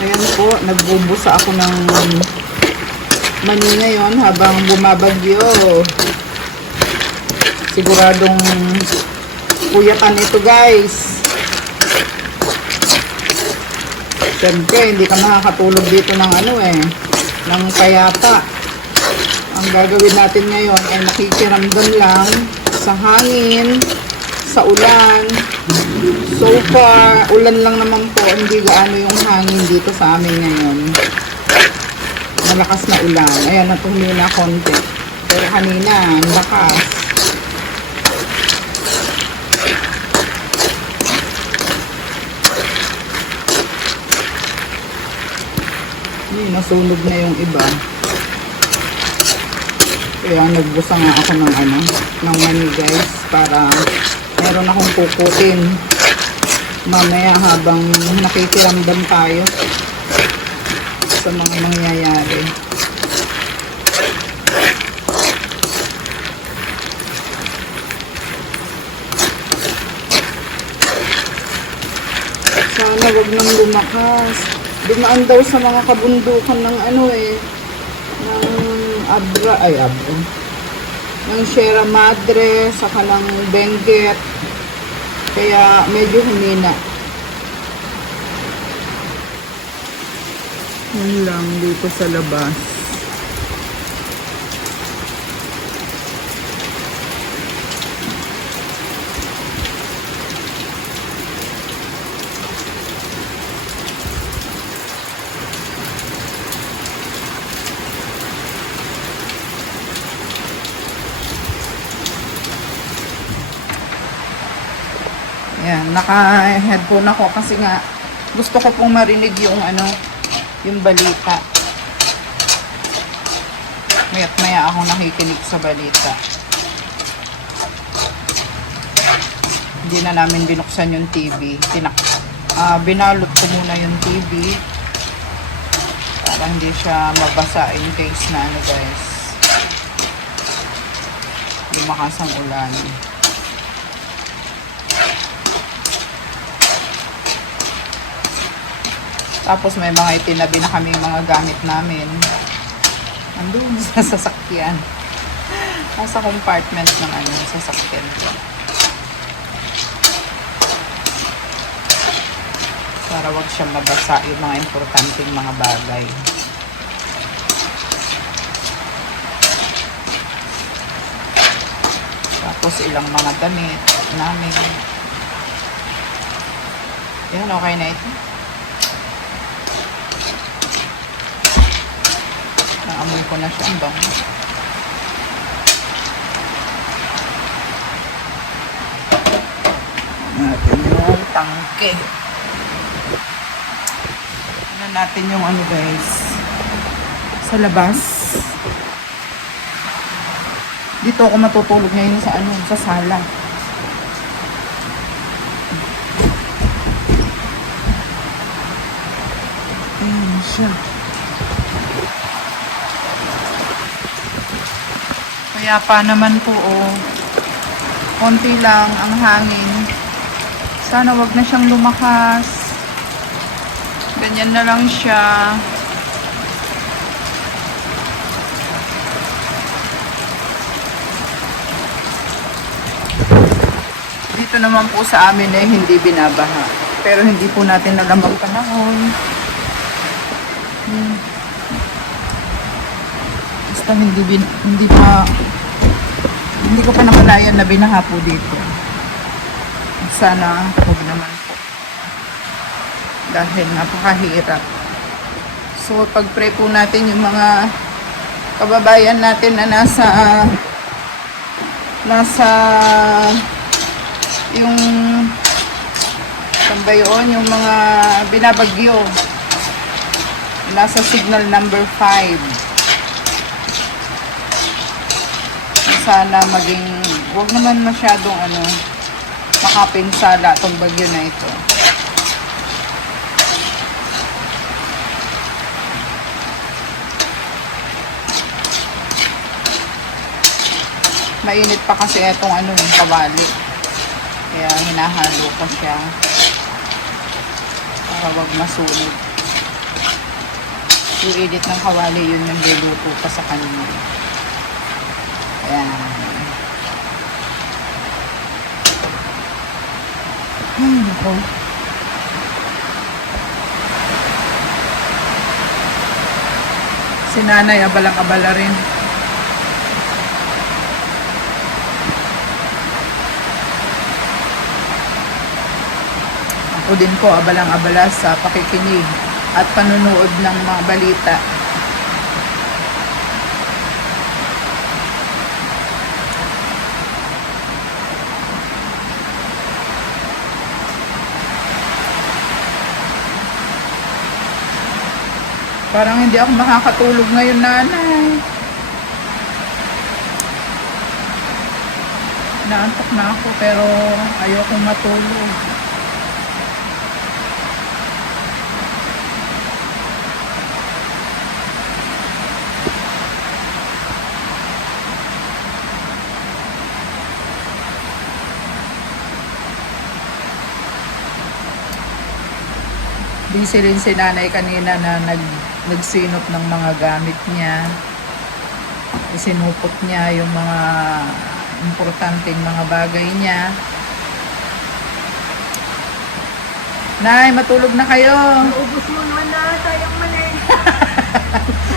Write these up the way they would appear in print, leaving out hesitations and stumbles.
Ayan po, nagbubusa ako ng mani ngayon habang bumabagyo. Siguradong puyatan ito guys. Siyempre, hindi ka makakatulog dito ng ng payapa. Ang gagawin natin ngayon ay nakikiramdam lang sa hangin, sa ulan. So far, ulan lang naman po, hindi gaano yung hangin dito sa amin ngayon. Malakas na ulan. Ayan, natumina konti. Pero kanina, ang lakas. Nasunog na yung iba. Kaya nagbusa nga ako ng ng mani guys, para meron akong kukutin mamaya habang nakikiramdam tayo sa mga mangyayari. Sana wag nang lumakas. Dumaan daw sa mga kabundukan ng ng ng Sierra Madre, saka ng Benguet. Kaya medyo humina. Yun lang dito sa labas. Ayan, naka-headphone ako kasi nga gusto ko pong marinig yung yung balita. Maya't maya ako nakikinig sa balita. Hindi na namin binuksan yung TV. Binalot ko muna yung TV para hindi siya mabasa in case na guys. Lumakas ang ulan. Tapos may mga itinabi na kami mga gamit namin. Andun sa sasakyan. Nasa compartment ng sasakyan ko. Para wag siya mabasa yung mga importanteng mga bagay. Tapos ilang mga damit namin. Yan, okay na ito. Naamoy ko na siya. Ang bango. Natin yung tangke. Ano natin yung guys. Sa labas. Dito ako matutulog ngayon sa sala. Ayan siya. Kaya pa naman po, konti lang ang hangin. Sana wag na siyang lumakas. Ganyan na lang siya. Dito naman po sa amin hindi binabaha. Pero hindi po natin alam ang panahon. Basta hindi ko pa namalayan na binaha po dito. Sana huwag naman po. Dahil napakahirap. So pag-pray po natin yung mga kababayan natin na nasa yung saan ba yun? Yung mga binabagyo. Nasa signal number 5. Sana wag naman masyadong makapinsala tong bagyo na ito. Mainit pa kasi itong yung kawali. Kaya hinahalo ko siya para wag masunog. Yung init ng kawali, yun yung luluto pa sa kanya. Ayan. Ay, nako. Si nanay, abalang-abala rin. Ako din po, abalang-abala sa pakikinig at panunood ng mga balita. Parang hindi ako makakatulog ngayon, nanay. Naantok na ako pero ayokong matulog. Busy rin si nanay kanina na nagsinop ng mga gamit niya. Isinupot niya yung mga importanteng mga bagay niya. Nay, matulog na kayo. Naubos mo naman na, sayang man eh.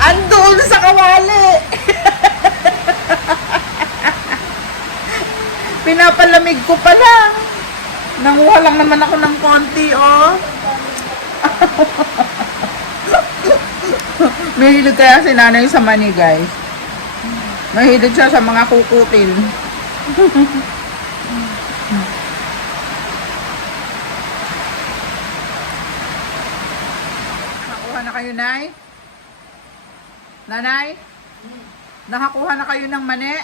Andun sa kawali! Pinapalamig ko pa lang. Nanguha lang naman ako ng konti, oh. Mahilig kaya si nanay sa mani, guys. Mahilig siya sa mga kukutil. Nakakuha na kayo, nay? Nanay? Nakakuha na kayo ng mani?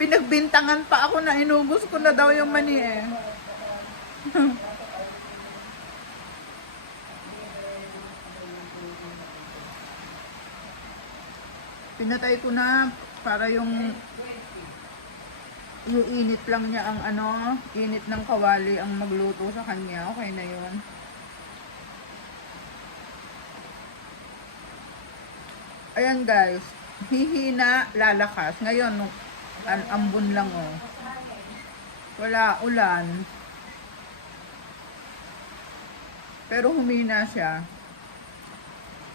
Pinagbintangan pa ako na inubos ko na daw yung mani eh. Pinatay ko na para yung init lang niya ang init ng kawali ang magluto sa kanya. Okay na yun. Ayan guys, hihina, lalakas. Ngayon, ambon lang oh. Wala ulan. Pero humina siya.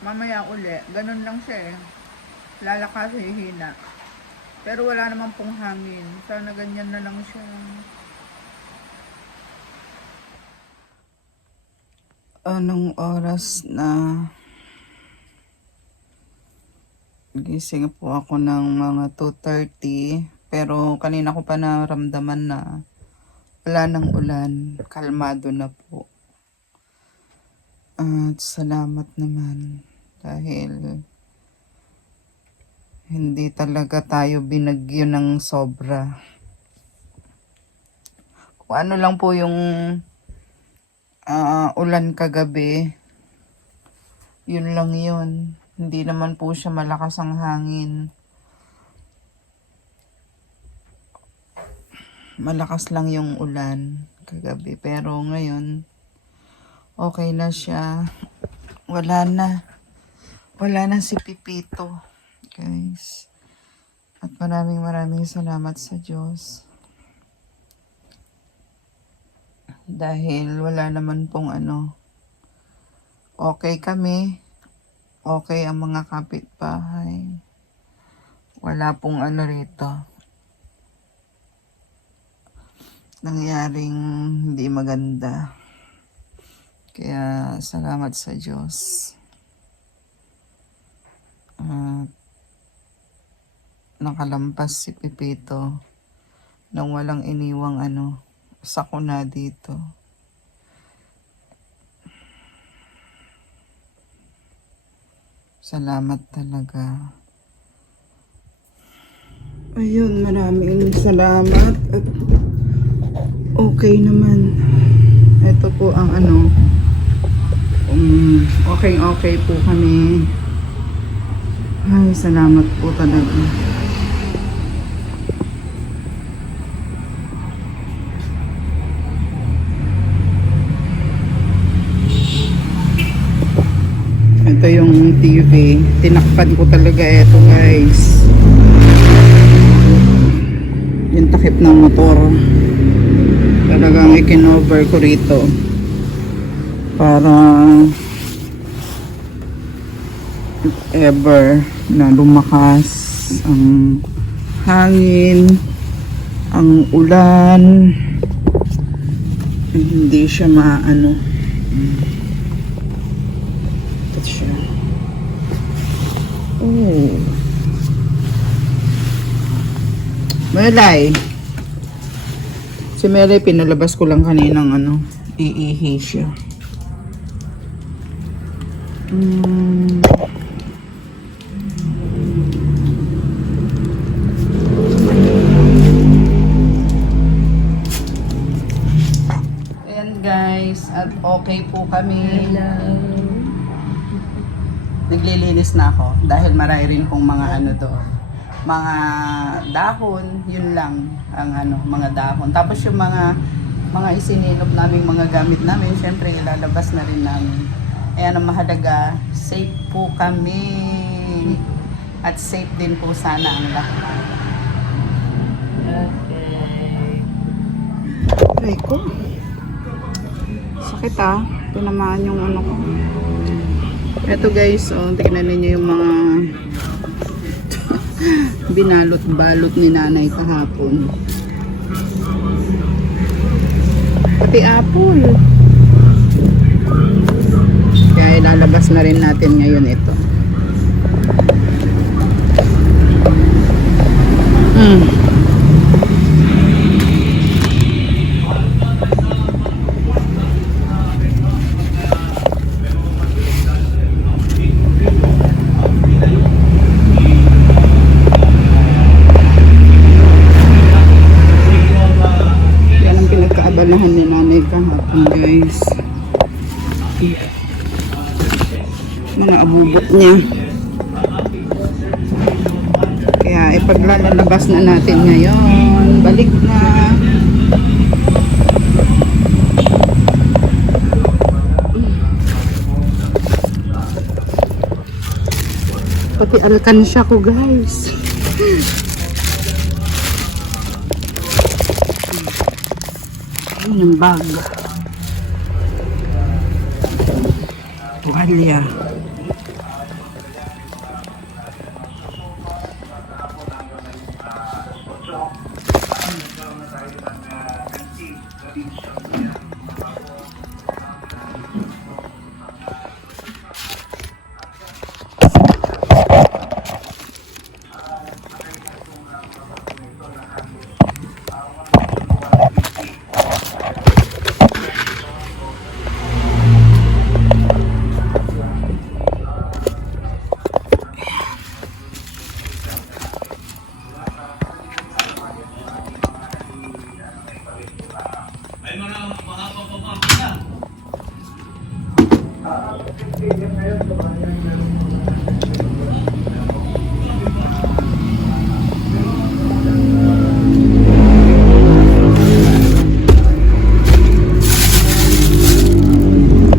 Mamaya uli, ganun lang siya eh. Lalakas, hihina. Pero wala naman pong hangin. Sana ganyan na lang siya. Anong oras na? Gising po ako ng mga 2:30. Pero kanina ko pa naramdaman na wala ng ulan. Kalmado na po. At salamat naman. Dahil hindi talaga tayo binagyo ng sobra. Kung ano lang po yung ulan kagabi, yun lang yun. Hindi naman po siya malakas ang hangin. Malakas lang yung ulan kagabi. Pero ngayon, okay na siya. Wala na. Wala na si Pipito. Guys. At maraming salamat sa Diyos. Dahil wala naman pong okay kami. Okay ang mga kapitbahay. Wala pong rito. Nangyaring hindi maganda. Kaya salamat sa Diyos. Nakalampas si Pipito nang walang iniwang sakuna dito. Salamat talaga. Ayun, maraming salamat at okay naman. Ito po ang okay po kami. Ay, salamat po talaga. ito yung TV. Tinakpan ko talaga ito, guys. Yung takip ng motor. Talagang ikinover ko rito. Para if ever na lumakas ang hangin, ang ulan, hindi siya maano. Ito siya. Oh. Melay. Si Melay, pinalabas ko lang kaninang iihi siya. Ayan guys, at okay po kami. Naglilinis na ako dahil marami rin pong mga doon. Mga dahon, yun lang ang mga dahon. Tapos yung mga isinilop naming mga gamit namin, syempre ilalabas na rin namin. Ayan ang mahalaga, safe po kami. At safe din po sana ang lahat. Aray ko. Sakit tinamaan yung ko. Eto guys, tignan ninyo yung mga binalot-balot ni nanay kahapon. Pati apple. Kaya ilalabas na rin natin ngayon ito. Yan ang pinagkaabalahan ni nanay kahapon, guys. Mga abubot niya. Kaya ipaglalabas na natin ngayon. Balik na. Pati alkansya ko, guys. Ayun ang bag. Tuwalya.